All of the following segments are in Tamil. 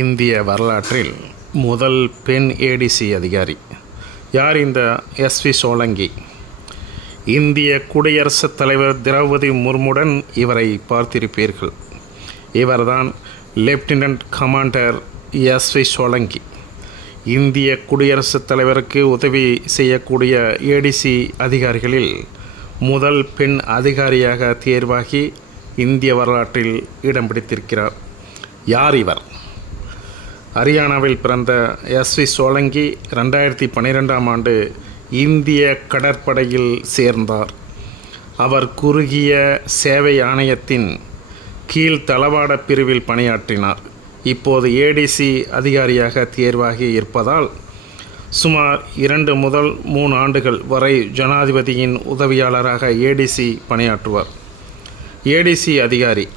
இந்திய வரலாற்றில் முதல் பெண் ஏடிசி அதிகாரி. யார் இந்த எஸ்வி சோலங்கி இந்திய குடியரசுத் தலைவர் திரௌபதி முர்முடன் இவரை பார்த்திருப்பீர்கள். இவர்தான் லெப்டினன்ட் கமாண்டர் எஸ்வி சோலங்கி இந்திய குடியரசுத் தலைவருக்கு உதவி செய்யக்கூடிய ஏடிசி அதிகாரிகளில் முதல் பெண் அதிகாரியாக தேர்வாகி இந்திய வரலாற்றில் இடம் பிடித்திருக்கிறார். யார் இவர்? ஹரியானாவில் பிறந்த எஸ்வி சோலங்கி ரெண்டாயிரத்தி பன்னிரெண்டாம் ஆண்டு இந்திய கடற்படையில் சேர்ந்தார். அவர் குறுகிய சேவை ஆணையத்தின் கீழ் தளவாட பிரிவில் பணியாற்றினார். இப்போது ஏடிசி அதிகாரியாக தேர்வாகி இருப்பதால் சுமார் இரண்டு முதல் மூணு ஆண்டுகள் வரை ஜனாதிபதியின் உதவியாளராக ஏடிசி பணியாற்றுவார். ஏடிசி அதிகாரி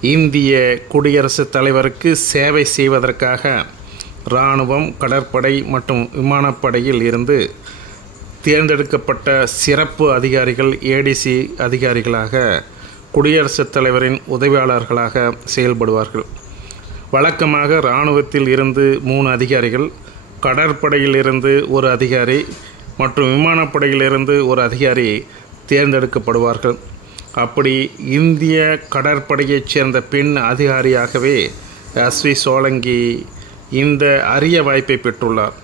இந்திய குடியரசுத் தலைவருக்கு சேவை செய்வதற்காக இராணுவம் கடற்படை மற்றும் விமானப்படையில் இருந்து தேர்ந்தெடுக்கப்பட்ட சிறப்பு அதிகாரிகள் ஏடிசி அதிகாரிகளாக குடியரசுத் தலைவரின் உதவியாளர்களாக செயல்படுவார்கள். வழக்கமாக இராணுவத்தில் இருந்து மூணு அதிகாரிகள் கடற்படையில் இருந்து ஒரு அதிகாரி மற்றும் விமானப்படையிலிருந்து ஒரு அதிகாரி தேர்ந்தெடுக்கப்படுவார்கள். அப்படி இந்திய கடற்படையைச் சேர்ந்த பெண் அதிகாரியாகவே எஸ்வி சோலங்கி இந்த அரிய வாய்ப்பை பெற்றுள்ளார்.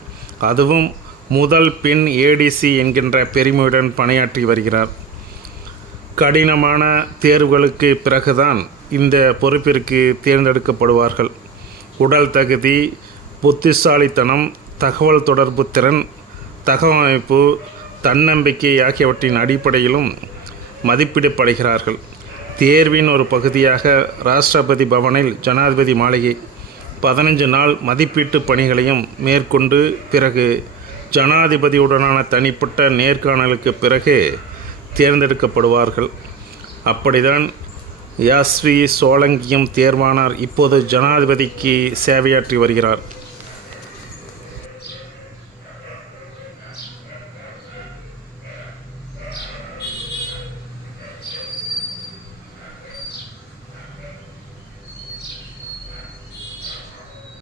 அதுவும் முதல் பெண் ஏடிசி என்கின்ற பெருமையுடன் பணியாற்றி வருகிறார். கடினமான தேர்வுகளுக்கு பிறகுதான் இந்த பொறுப்பிற்கு தேர்ந்தெடுக்கப்படுவார்கள். உடல் தகுதி புத்திசாலித்தனம் தகவல் தொடர்பு திறன் தகவமைப்பு தன்னம்பிக்கை ஆகியவற்றின் அடிப்படையிலும் மதிப்பிடப்படுகிறார்கள். தேர்வின் ஒரு பகுதியாக ராஷ்டிரபதி பவனில் ஜனாதிபதி மாளிகை பதினஞ்சு நாள் மதிப்பீட்டு பணிகளையும் மேற்கொண்டு பிறகு ஜனாதிபதியுடனான தனிப்பட்ட நேர்காணலுக்கு பிறகு தேர்ந்தெடுக்கப்படுவார்கள். அப்படிதான் யாஸ்வி சோலங்கியும் தேர்வானார் இப்போது ஜனாதிபதிக்கு சேவையாற்றி வருகிறார்.